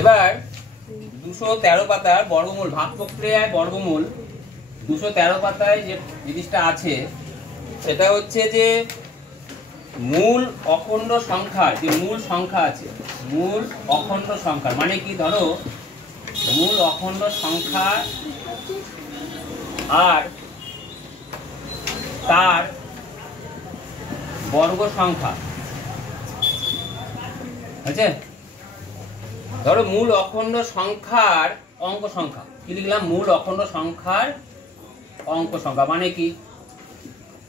এবার 213 পাতার বর্গমূল, ভাগ প্রক্রিয়ায় বর্গমূল 213 পাতায় যে জিনিসটা আছে সেটা হচ্ছে যে মূল অখণ্ড সংখ্যার যে মূল সংখ্যা আছে, মূল অখণ্ড সংখ্যা মানে কি, ধরো মূল অখণ্ড সংখ্যা আর তার বর্গ সংখ্যা আছে। ধরো মূল অখণ্ড সংখ্যার অঙ্ক সংখ্যা, কি লিখলাম, মূল অখণ্ড সংখ্যার অঙ্ক সংখ্যা মানে কি,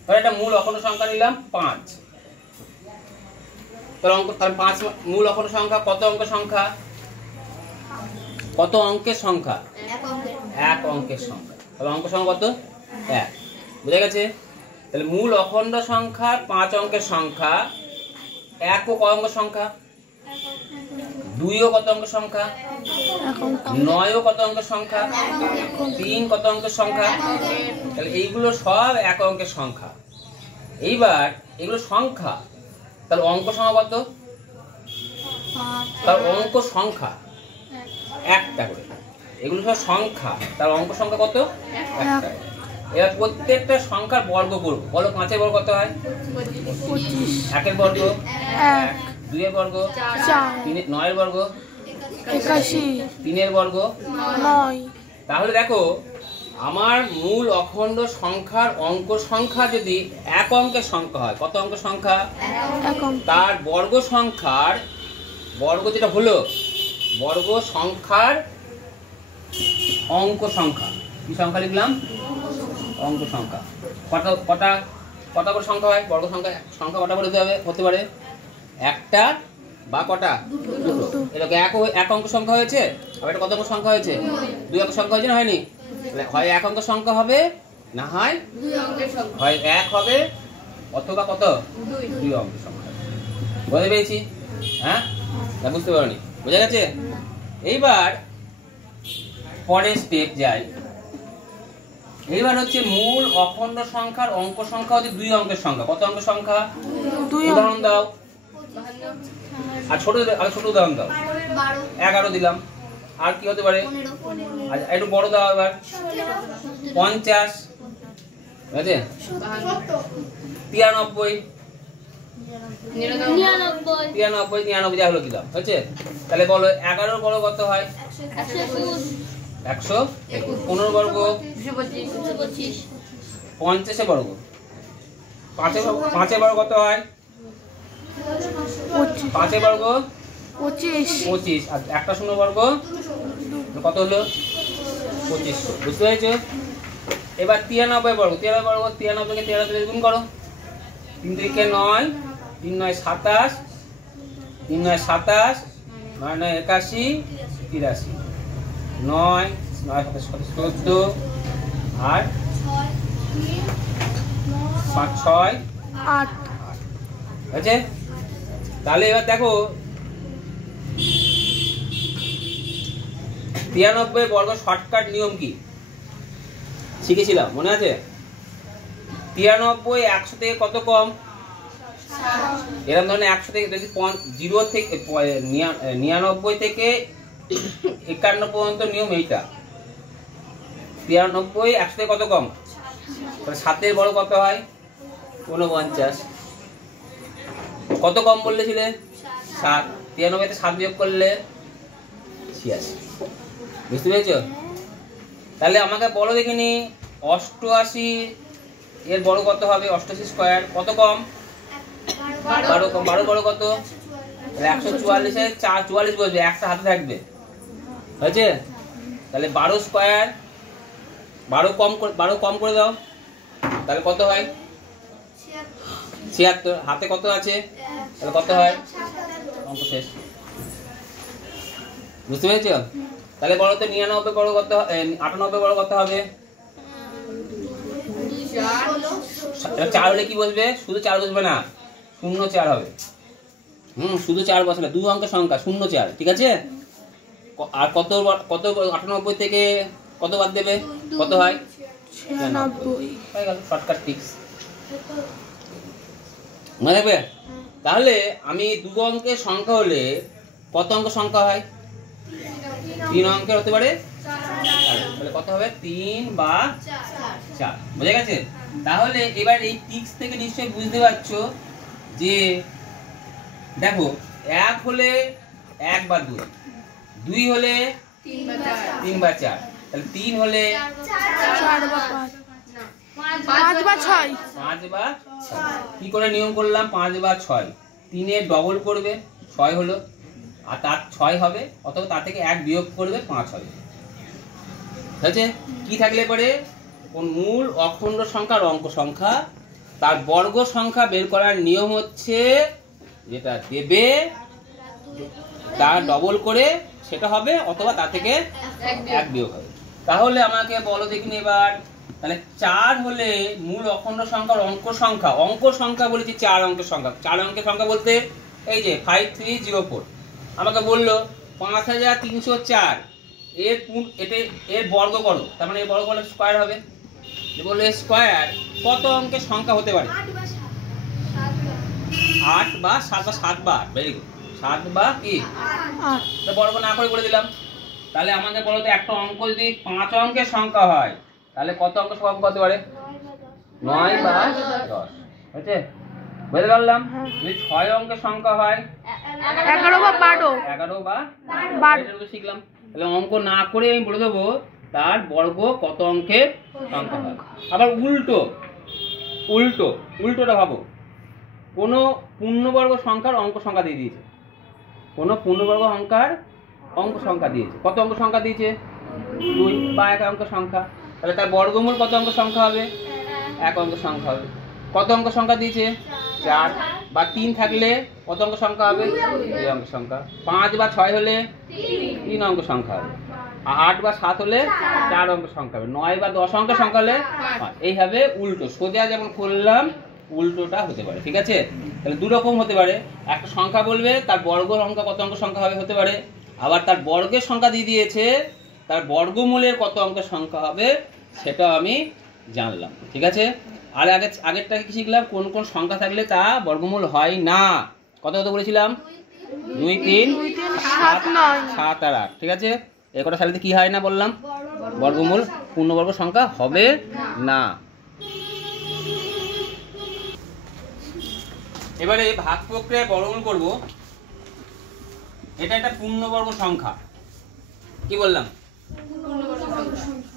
ধরো একটা মূল অখণ্ড সংখ্যা নিলাম 5, তাহলে অঙ্ক, তাহলে 5 মূল অখণ্ড সংখ্যা কত অঙ্কের সংখ্যা, কত অঙ্কের সংখ্যা, এক অঙ্কের সংখ্যা, তাহলে অঙ্ক সংখ্যা কত, 1, বুঝা গেছে। তাহলে মূল অখণ্ড সংখ্যা 5 অঙ্কের সংখ্যা, 1 ও কত অঙ্কের সংখ্যা, 2 ও কত অঙ্কের সংখ্যা, 9 ও কত অঙ্কের সংখ্যা, 3 কত অঙ্কের সংখ্যা, তাহলে এইগুলো সব এক অঙ্কের সংখ্যা। এইবার এগুলো সংখ্যা, তাহলে অঙ্ক সংখ্যা কত, তার অঙ্ক সংখ্যা একটা করে, এগুলো সব সংখ্যা, তার অঙ্ক সংখ্যা কত, একটা। এবার প্রত্যেকটা সংখ্যার বর্গ করব, বলো 5 এর বর্গ কত হয়, 25, 1 এর বর্গ 1, 2 এর বর্গ 4, 9 এর বর্গ 81, 3 এর বর্গ 9, তাহলে দেখো আমার মূল অখণ্ড সংখ্যার অঙ্ক সংখ্যা যদি এক অঙ্কের সংখ্যা হয়, কত অঙ্কের সংখ্যা, তার বর্গ সংখ্যার বর্গ যেটা হলো বর্গ সংখ্যার অঙ্ক সংখ্যা, কি সংখ্যা লিখলাম, অঙ্ক সংখ্যা। কটা কটা কটা করে সংখ্যা হয়, বর্গ সংখ্যা সংখ্যা কটা করে হতে পারে, একটা বা কটা, দুটো। এরকম এক অঙ্ক সংখ্যা হয়েছে, আর এটা কত অঙ্ক সংখ্যা হয়েছে, 2 অঙ্ক সংখ্যা হয়েছে না, হয়নি, হয় এক অঙ্ক সংখ্যা হবে, না হয় 1 হবে, অথবা কত, 2 অঙ্ক সংখ্যা। বুঝতে পেরেছি, হ্যাঁ, না বুঝতে পারোনি, বোঝা গেছে। এইবার পরের স্টেপ যাই। এইবার হচ্ছে মূল অখণ্ড সংখ্যার অঙ্ক সংখ্যা হচ্ছে 2 অঙ্কের সংখ্যা, কত অঙ্কের সংখ্যা, উদাহরণ দাও, আর ছোট উদাহরণ দাও, 11 দিলাম, আর কি হতে পারে, আচ্ছা একটু বড় দাও, এবার 50, ঠিক আছে, 93, 99 যা হলো দিলাম, হচ্ছে। তাহলে বলো 11 বর্গ কত হয়, 100, 15 বর্গ 50 বর্গ, 5 বর্গ কত হয়, 5 বর্গ 25, আর একটা 0 বর্গ কত হলো, 2500, বুঝতে পেরেছো। এবার 93 বর্গ, 93 কে 93 গুণ করো, 3 3 9, 3 9 27, 3 9 27, 9 9 81, 83, 9 9 14, আর 5 6 8, আছে। তাহলে এবার দেখো 93 বর্গ শর্টকাট নিয়ম কি শিখেছিলাম, মনে আছে, 93 100 থেকে কত কম, এরকম ধরনের 100 থেকে যদি 0 থেকে 99 থেকে 51 পর্যন্ত নিয়ম এইটা, 93 100 থেকে কত কম, তাহলে 7 এর বড় কত হয়, 49, কত কম বললেছিলে, 7, 93 তে 7 বিয়োগ করলে 86, বুঝতে পেরেছো। তাহলে আমাকে বলো দেখিনি 88 এর বড় কত হবে, 88 স্কয়ার, কত কম, 12 কম, 12 বড় কত, 144 এর 44 বসবে, একটা হাতে থাকবে, হয়েছে। তাহলে 12 স্কয়ার, 12 কম করে দাও, তাহলে কত হয়, 76, হাতে কত আছে, তাহলে কত হয়, অঙ্ক শেষ, বুঝতে পেরেছো। তাহলে বলো তো 99 বড় কত, 98 বড় কত হবে, 4 হলে কি বসবে, শুধু 4 বসবে না, 0 4 হবে, শুধু 4 বসবে, 2 অঙ্কের সংখ্যা 0 4, ঠিক আছে। আর কত কত 98 থেকে কত বাদ দেবে, কত হয়, 96, হয়ে গেল, শর্টকাট টিপস, মনে থাকবে। তাহলে আমি 2 অঙ্কের সংখ্যা হলে কত অঙ্ক সংখ্যা হয়, 3 অঙ্কের হতে পারে 4। তাহলে কত হবে 3 বা 4। বুঝে গেছে? তাহলে এবার এই টিক্স থেকে নিশ্চয়ই বুঝতে পারছো যে দেখো 1 হলে 1 বা 2, 2 হলে 3 বা 4, তাহলে 3 হলে 4 বা 5 বা 6 5 বা 6। কি করে নিয়ম করলাম? 5 বা 6, 3 এর ডবল করবে 6 হলো, আর তার 6 হবে, অথবা তার থেকে 1 বিয়োগ করবে 5 হবে। ঠিক আছে? কি থাকলে পরে কোন মূল অখণ্ড সংখ্যার অঙ্ক সংখ্যা তার বর্গ সংখ্যা বের করার নিয়ম হচ্ছে যেটা দেবে তার ডবল করে সেটা হবে, অথবা তার থেকে 1 বিয়োগ হবে। তাহলে আমাকে বলো দেখিনি এবার, তাহলে 4 হলে মূল অখণ্ড সংখ্যার অঙ্ক সংখ্যা বলেছি 4 অঙ্কের সংখ্যা। 4 অঙ্কের সংখ্যা বলতে এই যে 5304 আমাকে বললো 5304 এর বর্গ করো, তার মানে এর বর্গ করলে স্কয়ার হবে। বললো স্কয়ার কত অঙ্কের সংখ্যা হতে পারে? 8 বা 7 বা 7 বার। ভেরি গুড, 7 বা কি 8। বর্গ না করে বলে দিলাম। তাহলে আমাকে বলো তো একটা অঙ্ক যদি 5 অঙ্কের সংখ্যা হয় তাহলে কত অঙ্কের সংখ্যা হতে পারে? 9 বা 10। হয়েছে? বুঝতে পারলাম। যদি 6 অঙ্কের সংখ্যা হয় 11 বা 12 11 বা 12 এটা তো শিখলাম। তাহলে অঙ্ক না করে আমি বলে দেবো তার বর্গ কত অঙ্কের সংখ্যা হয়। আবার উল্টোটা ভাবো, কোনো পূর্ণবর্গ সংখ্যার অঙ্ক সংখ্যা দিয়ে দিয়েছে, কোনো পূর্ণবর্গ সংখ্যার অঙ্ক সংখ্যা দিয়েছে। কত অঙ্ক সংখ্যা দিয়েছে? 2 বা 1 অঙ্ক সংখ্যা। তাহলে তার বর্গমূল কত অঙ্ক সংখ্যা হবে? 1 অঙ্ক সংখ্যা হবে। কত অঙ্ক সংখ্যা দিয়েছে? 4 বা 3 থাকলে কত অঙ্ক সংখ্যা হবে? 2 অঙ্ক সংখ্যা। 5 বা 6 হলে 3 অঙ্ক সংখ্যা হবে। 8 বা 7 হলে 4 অঙ্ক সংখ্যা হবে। 9 বা 10 অঙ্ক সংখ্যা হলে 5। এইভাবে উল্টো, সোজা যেমন করলাম উল্টোটা হতে পারে। ঠিক আছে? তাহলে দু রকম হতে পারে, একটা সংখ্যা বলবে তার বর্গ সংখ্যা কত অঙ্ক সংখ্যা হবে হতে পারে, আবার তার বর্গের সংখ্যা দিয়ে দিয়েছে তার বর্গমূলের কত অঙ্কের সংখ্যা হবে সেটা আমি জানলাম। ঠিক আছে? আর আগেরটা কি শিখলাম? কোন কোন সংখ্যা থাকলে তা বর্গমূল হয় না। কত বলেছিলাম? 2, 3, 7, 7 আর 8। ঠিক আছে? এই কটা সারিতে কি হয় না বললাম? বর্গমূল পূর্ণবর্গ সংখ্যা হবে না। এবারে ভাগ প্রক্রিয়ায় বর্গমূল করব। এটা একটা পূর্ণবর্গ সংখ্যা। কি বললাম?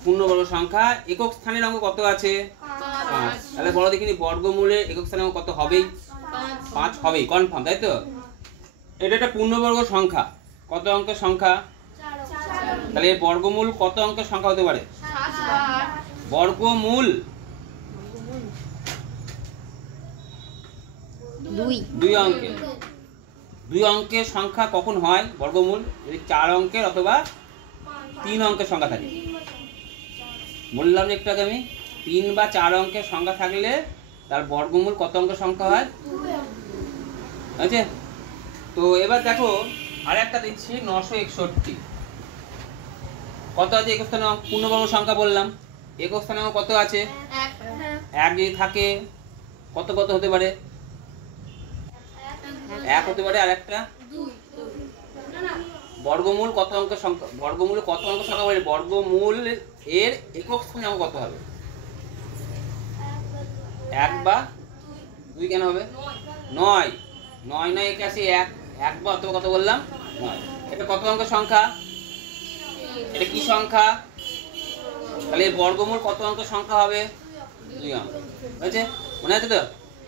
পূর্ণবর্গ সংখ্যা। একক স্থানের অঙ্ক কত আছে? 5। তাহলে বড় দেখিনি বর্গমূলে একক স্থানের অঙ্ক কত হবেই? 5 হবেই, কনফার্ম, তাই তো? এটা একটা পূর্ণবর্গ সংখ্যা। কত অঙ্কের সংখ্যা? 4। তাহলে এর বর্গমূল কত অঙ্কের সংখ্যা হতে পারে? 7। বর্গমূল 2 অঙ্কের। 2 অঙ্কের সংখ্যা কখন হয় বর্গমূল? যদি 4 অঙ্কের অথবা 3 অঙ্কের সংখ্যা থাকে। বললাম যে একটু আগে আমি 3 বা 4 অঙ্কের সংখ্যা থাকলে তার বর্গমূল কত অঙ্কের সংখ্যা হয়? আছে? তো এবার দেখো আর একটা দিচ্ছি 961। কত আছে একক স্থানে? পূর্ণবর্গ সংখ্যা বললাম। একক স্থানে কত আছে? 1 যদি থাকে কত কত হতে পারে? 1 হতে পারে, আর একটা 2। বর্গমূল কত অঙ্কের সংখ্যা? বর্গমূলে কত অঙ্ক সংখ্যা বলে? বর্গমূল এর একক স্থানে অঙ্ক কত হবে? 1 বা 2 কেন হবে? 9। 9 9 81 1 বা অথবা কত বললাম? 9। এটা কত অঙ্কের সংখ্যা? এটা কি সংখ্যা? তাহলে এর বর্গমূল কত অঙ্কের সংখ্যা হবে? 2 অঙ্ক। বুঝেছে? মনে আছে তো?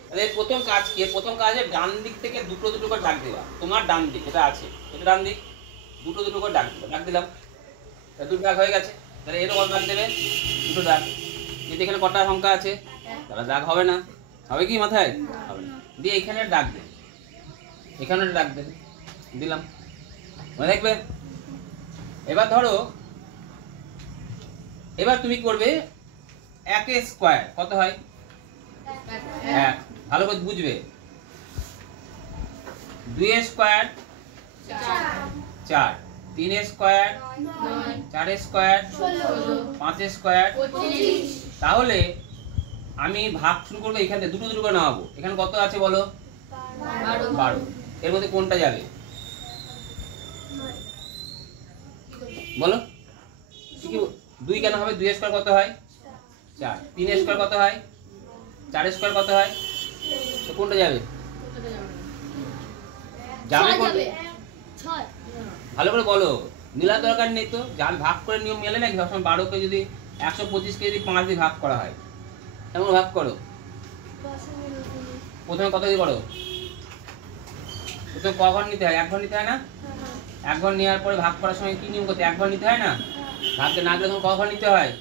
তাহলে প্রথম কাজ কি? প্রথম কাজে ডান দিক থেকে দুটো দুটো করে ডাক দেওয়া। তোমার ডান দিক এটা আছে, এটা ডান দিক, দুটো দুটো করে ডাক দেবো। ডাক দিলাম, দুটো ডাক হয়ে গেছে। তাহলে এরও কত ডাক দেবে? দুটো ডাক। কিন্তু এখানে কটা সংখ্যা আছে? তাহলে ডাক হবে না। হবে কি মাথায়? হবে না। দিয়ে এখানে ডাক দেবে, এখানে ডাক দেবে, দিলাম। মনে রাখবে? এবার ধরো, এবার তুমি করবে 1 স্কয়ার কত হয়? 1। ভালো করে বুঝবে। 2 স্কয়ার 4, 3 স্কয়ার 9, 4 স্কয়ার 16, 5 স্কয়ার 25। তাহলে আমি ভাগ শুরু করবো এখান থেকে, দুটো দুটো করে নামাবো। এখানে কত আছে বলো? 12। এর মধ্যে কোনটা যাবে? বলো কি 2 কেন হবে? 2 স্কয়ার কত হয়? 4। 3 স্কয়ার কত হয়? 4 স্কয়ার কত হয়? তো কোনটা যাবে? যাবে কোনটা? 6 ভালো করে বলো, মিলার দরকার নেই তো, যার ভাগ করে নিয়ম মেলে নাকি? সবসময় 12 কে যদি 125 কে যদি 5 দিয়ে ভাগ করা হয়, কেমন ভাগ করো? প্রথমে কত দিয়ে করো? প্রথমে ক ঘর নিতে হয়? 1 ঘর নিতে হয় না? 1 ঘর নেওয়ার পরে ভাগ করার সময় কি নিয়ম করতে? 1 ঘর নিতে হয় না? ভাগকে না গেলে তখন ক ঘর নিতে হয়?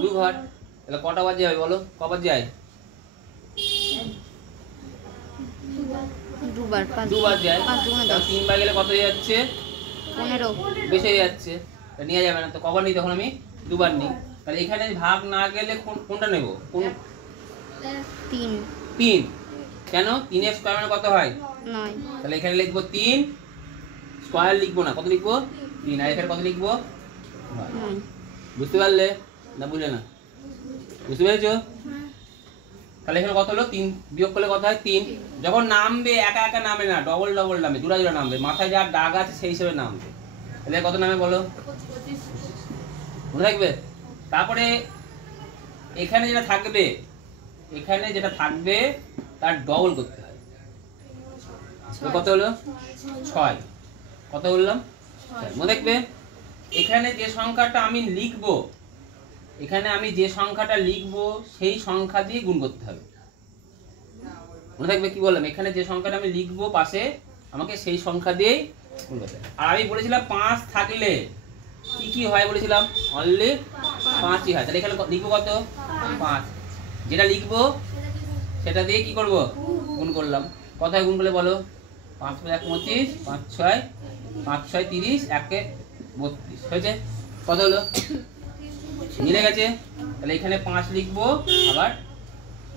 2 ঘর। তাহলে কটা বাজে যাবে বলো? কবার যায়? দুবার 2 বার যায়। 5 দুগুণে 10 3 বার গেলে কত হয়ে যাচ্ছে? 15 বেশি হয়ে যাচ্ছে। তা নেওয়া যাবে না, তো কবার নিই তখন আমি? 2 বার নিই। তাহলে এখানে ভাগ না গেলে কোনটা নেব? কোন? 3 3। কেন? 3 এর স্কয়ার মানে কত হয়? 9 তাহলে এখানে লিখবো 3, স্কয়ার লিখবো না, কত লিখবো? 3। আর এখানে কত লিখবো? 9 বুঝতে পারলে না? বুঝলে না? বুঝতে পেরেছো? তাহলে এখানে কত হলো? 3 বিয়োগ করলে কত হয়? 3। যখন নামবে একা একা নামে না, ডবল ডবল নামে, জোড়া জোড়া নামবে, মাথায় যার দাগ আছে সেই হিসেবে নামবে। তাহলে কত নামে বলো? মনে থাকবে? তারপরে এখানে যেটা থাকবে, এখানে যেটা থাকবে তার ডবল করতে হয়। তো কত হলো? 6। কত বললাম? 6। মনে দেখবে, এখানে যে সংখ্যাটা আমি লিখবো, এখানে আমি যে সংখ্যাটা লিখবো সেই সংখ্যা দিয়ে গুণ করতে হবে। মনে থাকবে কি বললাম? এখানে যে সংখ্যাটা আমি লিখবো পাশে, আমাকে সেই সংখ্যা দিয়েই গুণ করতে হবে। আর আমি বলেছিলাম 5 থাকলে কি কি হয় বলেছিলাম? অনলি 5ই হয়। তাহলে এখানে লিখবো কত? 5। যেটা লিখবো সেটা দিয়ে কি করব? গুণ করলাম। কথায় গুণ করলে বলো? 5 × 1 25, 5 × 6 5 × 6 30, 1 × 32 হয়েছে। কত হলো? মিলে গেছে। তাহলে এখানে 5 লিখবো, আবার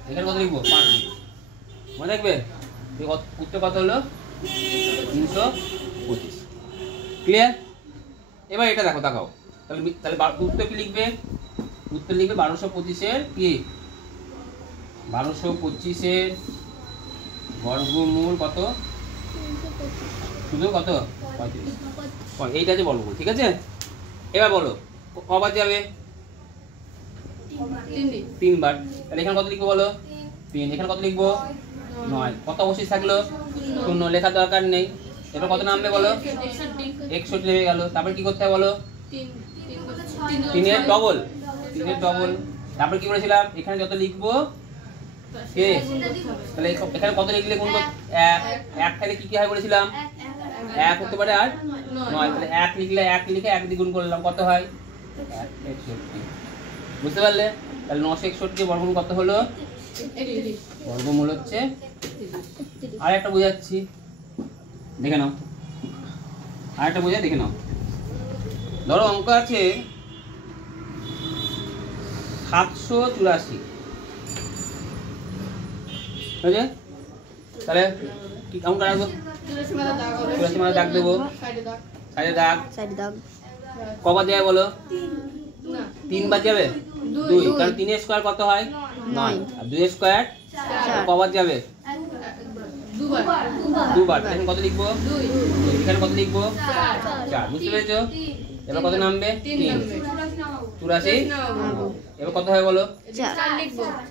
এখানে কত লিখবো? 5 লিখবো। মনে রাখবে? উত্তর কত হলো? 325। ক্লিয়ার? এবার এটা দেখো, তাকাও। তাহলে উত্তর কি লিখবে? উত্তর লিখবে 1225 এর কি? 1225 এর বর্গমূল কত? শুধু কত? 35। এইটা যে বর্গমূল, ঠিক আছে? এবার বলো কবার যাবে? 3 বার। তাহলে এখানে কত লিখবো বলো? 3। এখানে কত লিখবো? 9। কত অবশিষ্ট থাকলো? 0। লেখার দরকার নেই। এবার কত নামবে বলো? 61 হয়ে গেল। তারপর কি করতে হবে বলো? 3 এর ডবল। 3 এর ডবল। তারপর কি বলেছিলাম? এখানে যত লিখবো তাহলে এখানে কত লিখলে গুণ করতে? 1। 1 থাকলে কি কি হয় বলেছিলাম? 1 হতে পারে আর 9। তাহলে 1 লিখলে 1 লিখে 1 দিয়ে গুণ করলাম, কত হয়? 161। বুঝতে পারলে? তাহলে 961 বর্গমূল কত হলো? বর্গমূল হচ্ছে। আর একটা বোঝাচ্ছি, দেখে নাও। আর একটা বোঝা, দেখে নাও। ধরো অঙ্ক আছে 784, বুঝলে? তাহলে কি অঙ্ক রাখবো? 84 মানে দাগ দেবো, সাইডে দাগ। কবার যাবে বলো? 3 বার যাবে? 2। কারণ 3 এর স্কয়ার কত হয়? 9। আর 2 এর স্কয়ার কবার যাবে? 2 বার। এখানে কত লিখবো? 2। এখানে কত লিখবো? 4। বুঝতে পেরেছো? এবার কত নামবে? 3। 84। এবার কত হয় বলো?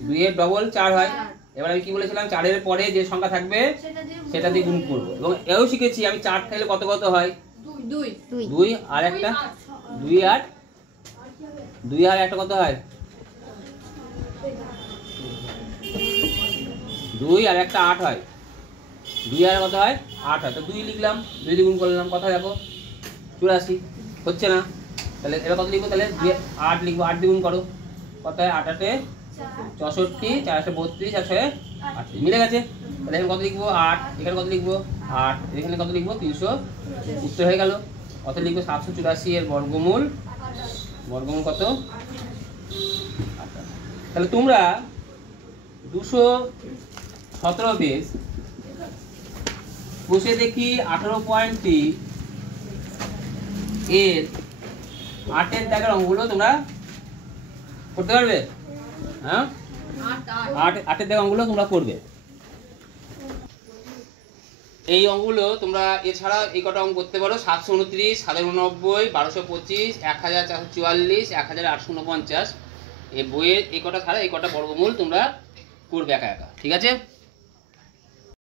2 এর ডবল 4 হয়। এবার আমি কি বলেছিলাম? 4 এর পরে যে সংখ্যা থাকবে সেটা দিয়ে গুণ করবো। এবং এও শিখেছি আমি 4 থাকলে কত কত হয়? 2 আর একটা 2 আর 2 আর একটা কত হয়? 2 আর একটা 8 হয়। 2 আর কত হয়? 8 হয়। তো 2 লিখলাম, 2 দিয়ে গুণ করলাম, কথা দেখো 84 হচ্ছে না। তাহলে এবার কত লিখবো? তাহলে 8 লিখবো, 8 দিয়ে গুণ করো, কত হয়? 8 8 64, 4 32 আর 6 38। মিলে গেছে। তাহলে এখানে কত লিখবো? 8। এখানে কত লিখবো? 8। এখানে কত লিখবো? 300। উত্তর হয়ে গেল। কত লিখবো? 784 এর বর্গমূল। বর্গমূল কত? 28। তাহলে তোমরা 217 পেজ বসে দেখি 18 পয়েন্টটি এর 8 এর দাগের অঙ্কগুলো তোমরা করতে পারবে? হ্যাঁ, 8 এর দাগের অঙ্কগুলো তোমরা করবে। এই অঙ্কগুলো তোমরা এছাড়া এই কটা অঙ্ক করতে পারো, 729, 789, 1225, 1444, 1849। এই বইয়ের এই কটা ছাড়া এই কটা বর্গমূল তোমরা করবে একা একা, ঠিক আছে।